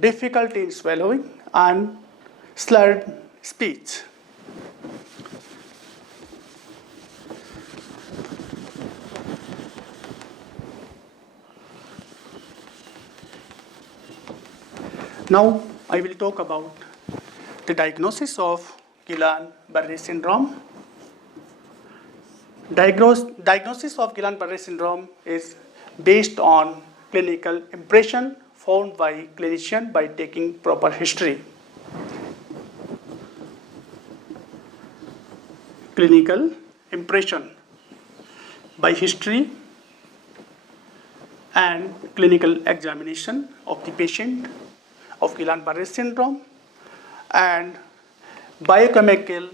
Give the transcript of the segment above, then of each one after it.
difficulty in swallowing, and slurred speech. Now I will talk about the diagnosis of Guillain-Barré syndrome. Diagnosis of Guillain-Barré syndrome is based on clinical impression found by clinician by taking proper history. Clinical impression by history and clinical examination of the patient of Guillain-Barré syndrome, and biochemical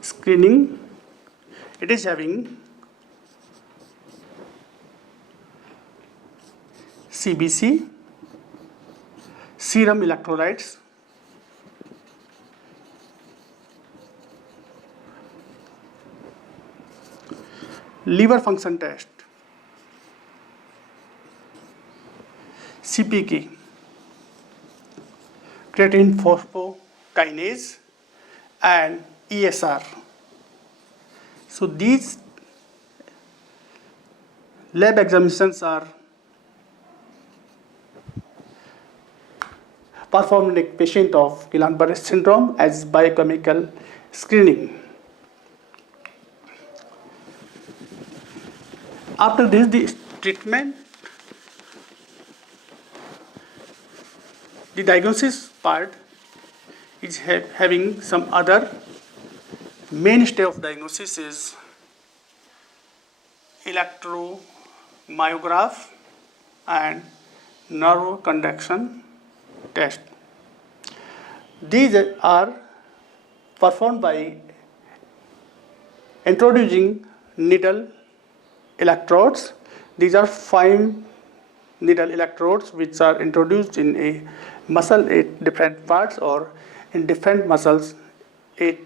screening, it is having CBC, serum electrolytes, liver function test, CPK, creatine phosphokinase, and ESR. So these lab examinations are performed in a patient of Guillain-Barré syndrome as biochemical screening. After this, the treatment, the diagnosis part is having some other mainstay of diagnosis is electromyograph and neuroconduction test. These are performed by introducing needle electrodes. These are 5 needle electrodes which are introduced in a muscle at different parts or in different muscles at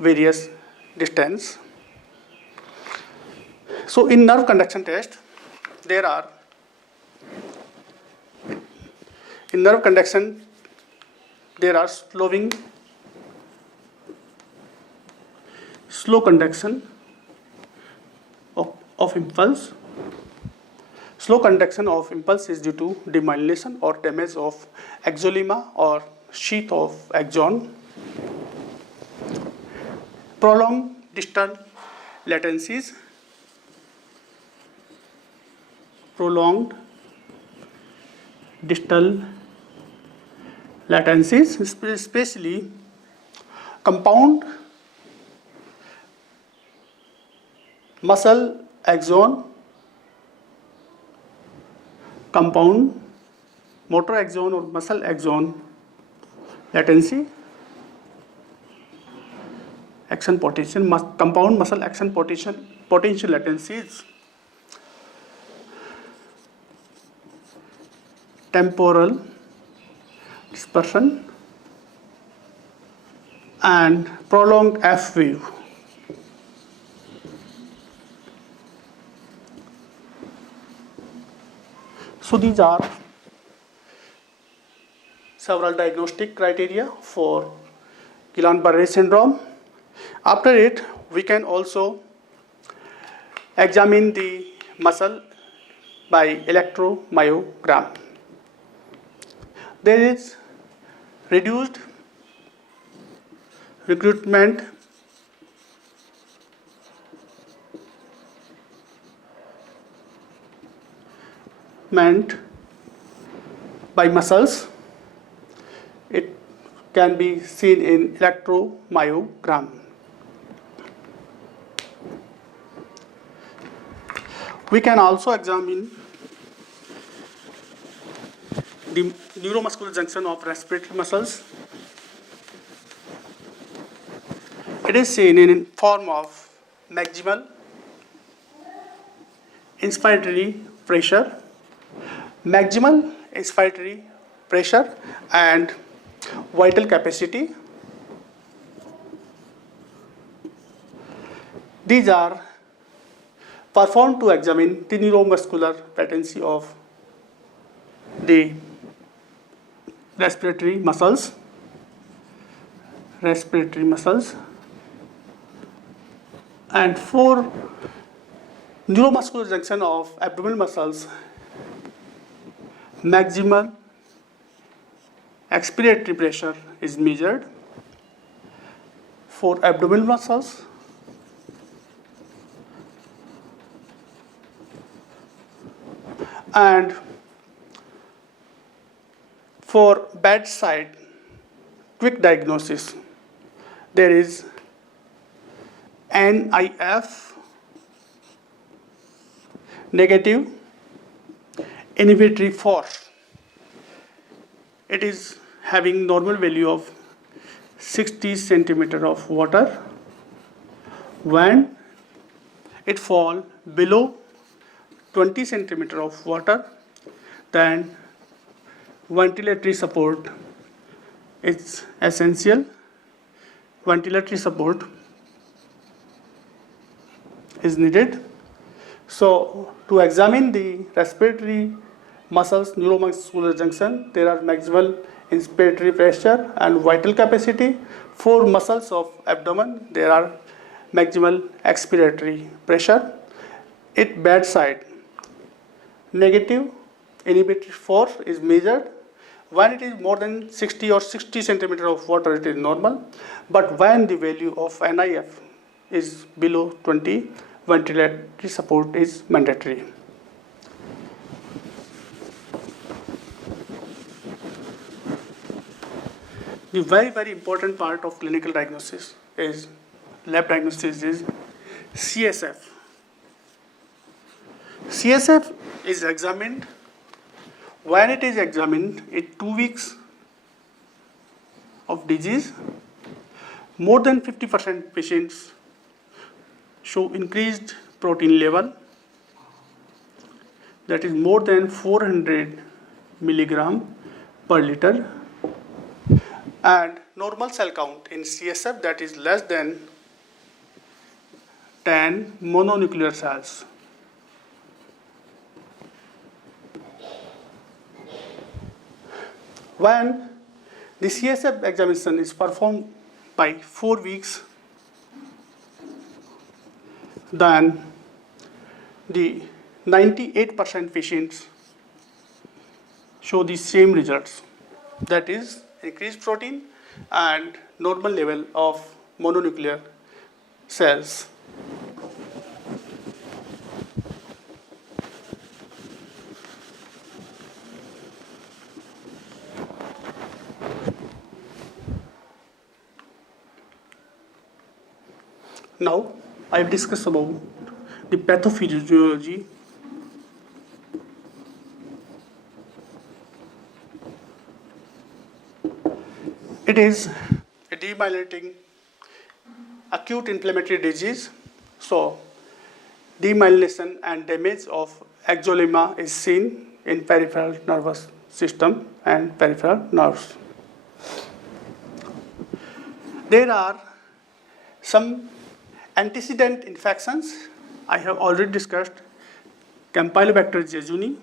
various distance. So in nerve conduction test, in nerve conduction there are slow conduction of impulse. Slow conduction of impulse is due to demyelination or damage of axonema or sheath of axon. Prolonged distal latencies. Especially compound muscle axon, compound motor axon or muscle axon latency, action potential, compound muscle action potential latencies, temporal dispersion, and prolonged F wave. So these are several diagnostic criteria for Guillain-Barré syndrome. After it, we can also examine the muscle by electromyogram. There is reduced recruitment by muscles. It can be seen in electromyogram. We can also examine the neuromuscular junction of respiratory muscles. It is seen in form of maximal inspiratory pressure, and vital capacity. These are performed to examine the neuromuscular patency of the respiratory muscles. And for neuromuscular junction of abdominal muscles, maximal expiratory pressure is measured for abdominal muscles. And for bedside quick diagnosis, there is NIF, negative inhibitory force. It is having normal value of 60 centimeter of water. When it fall below 20 centimeter of water, then ventilatory support is essential. Ventilatory support is needed. So to examine the respiratory muscles neuromuscular junction, there are maximal inspiratory pressure and vital capacity. For muscles of abdomen, there are maximal expiratory pressure. At bedside, negative inhibitory force is measured. When it is more than 60 or 60 centimeter of water, it is normal. But when the value of NIF is below 20, ventilatory support is mandatory. The very important part of clinical diagnosis is lab diagnosis is CSF. CSF is examined. When it is examined at 2 weeks of disease, more than 50% patients show increased protein level, that is more than 400 milligram per liter, and normal cell count in CSF, that is less than 10 mononuclear cells. When the CSF examination is performed by 4 weeks, then the 98% patients show the same results, that is increased protein and normal level of mononuclear cells. Now, I have discussed about the pathophysiology. It is a demyelinating acute inflammatory disease. So, demyelination and damage of axonema is seen in peripheral nervous system and peripheral nerves. There are some antecedent infections. I have already discussed Campylobacter jejuni,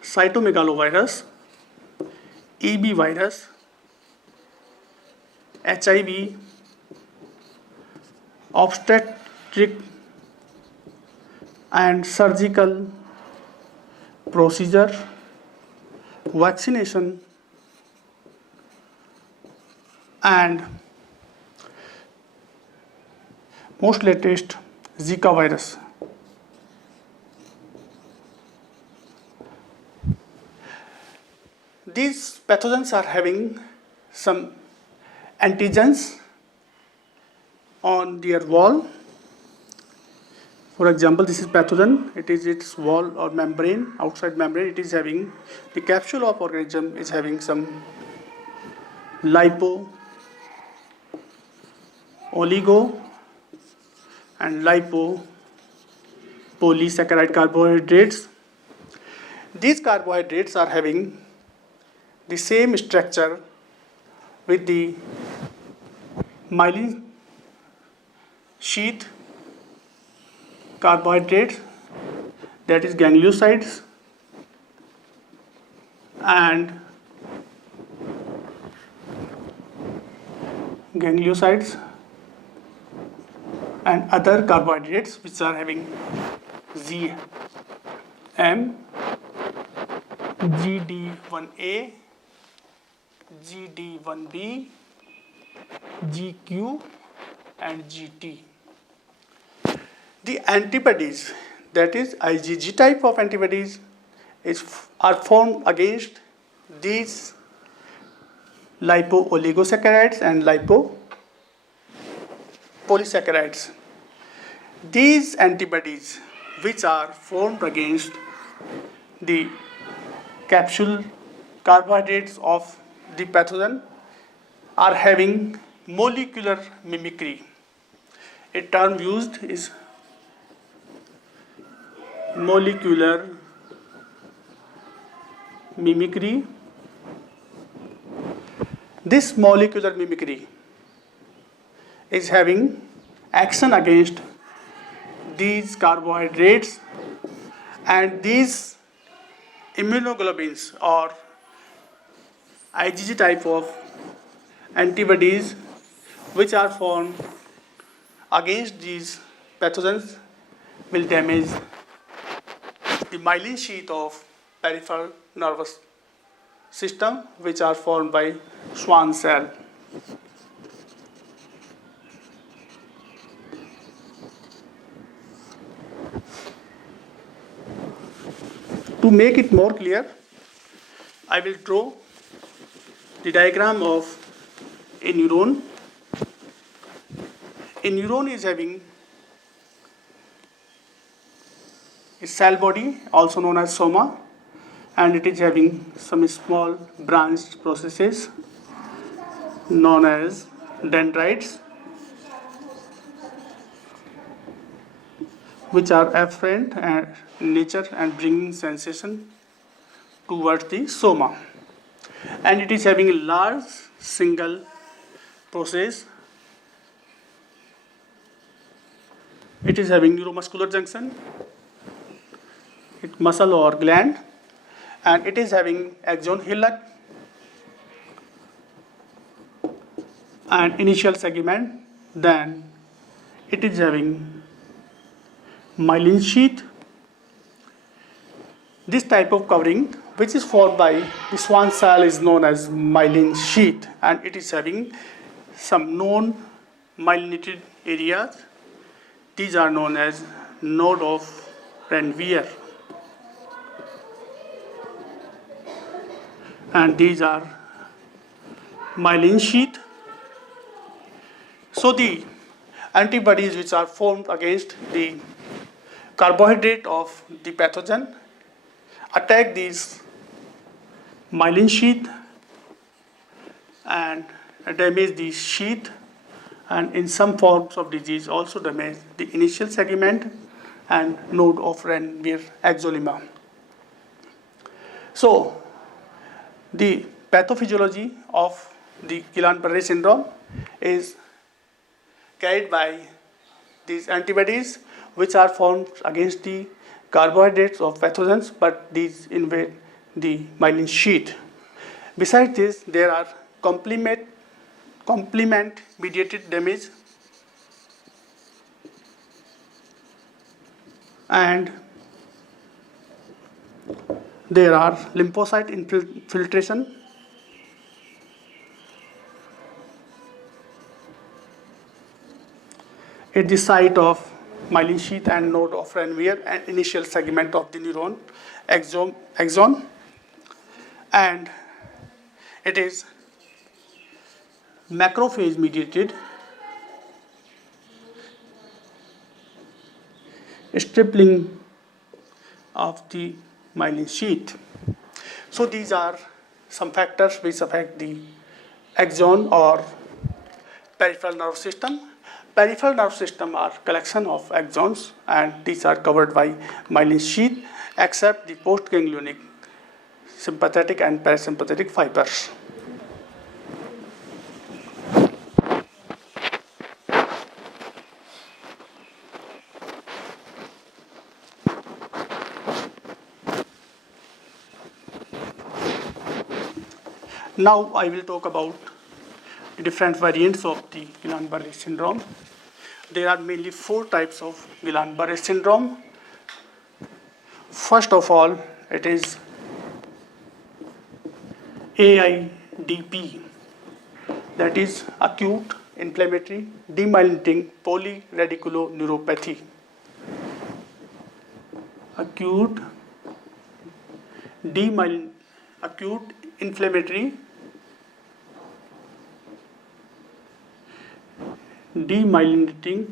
cytomegalovirus, EB virus, HIV, obstetric and surgical procedure, vaccination, and most latest Zika virus. These pathogens are having some antigens on their wall. For example, this is pathogen. It is its wall or membrane, outside membrane. It is having the capsule of organism is having some lipo, oligo, and lipopolysaccharide carbohydrates. These carbohydrates are having the same structure with the myelin sheath carbohydrates, that is gangliosides, and other carbohydrates which are having GM, GD1A, GD1B, GQ, and GT. The antibodies, that is IgG type of antibodies, are formed against these lipo-oligosaccharides and lipopolysaccharides. These antibodies which are formed against the capsule carbohydrates of the pathogen are having molecular mimicry. A term used is molecular mimicry. This molecular mimicry is having action against these carbohydrates, and these immunoglobulins or IgG type of antibodies which are formed against these pathogens will damage the myelin sheath of peripheral nervous system, which are formed by Schwann cell. To make it more clear, I will draw the diagram of a neuron. A neuron is having a cell body, also known as soma, and it is having some small branched processes known as dendrites, which are afferent in nature and bringing sensation towards the soma. And it is having a large single process. It is having neuromuscular junction, muscle or gland, and it is having axon hillock and initial segment. Then it is having myelin sheath. This type of covering, which is formed by the Schwann cell, is known as myelin sheath, and it is having some known myelinated areas. These are known as node of Ranvier, and these are myelin sheath. So the antibodies which are formed against the carbohydrate of the pathogen attack these myelin sheath and damage the sheath, and in some forms of disease also damage the initial segment and node of Ranvier axonema. So the pathophysiology of the Guillain-Barré syndrome is carried by these antibodies which are formed against the carbohydrates of pathogens, but these invade the myelin sheath. Besides this, there are complement mediated damage, and there are lymphocyte infiltration, at the site of myelin sheath and node of Ranvier and initial segment of the neuron axon, and it is macrophage mediated stripling of the myelin sheath. So these are some factors which affect the axon or peripheral nerve system. Peripheral nerve system are collection of axons, and these are covered by myelin sheath except the postganglionic sympathetic and parasympathetic fibers. Now I will talk about the different variants of the Guillain-Barré syndrome. There are mainly 4 types of Guillain-Barré syndrome. First of all, it is AIDP, that is acute inflammatory demyelinating polyradiculoneuropathy. Acute inflammatory demyelinating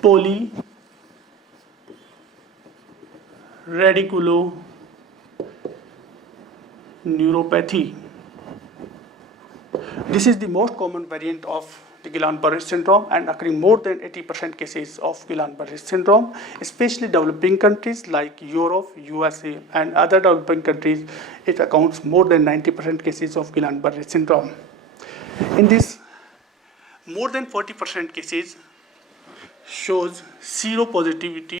polyradiculoneuropathy. This is the most common variant of the Guillain-Barré syndrome and occurring more than 80% cases of Guillain-Barré syndrome, especially developing countries like Europe, USA, and other developing countries. It accounts more than 90% cases of Guillain-Barré syndrome. In this, more than 40% cases shows seropositivity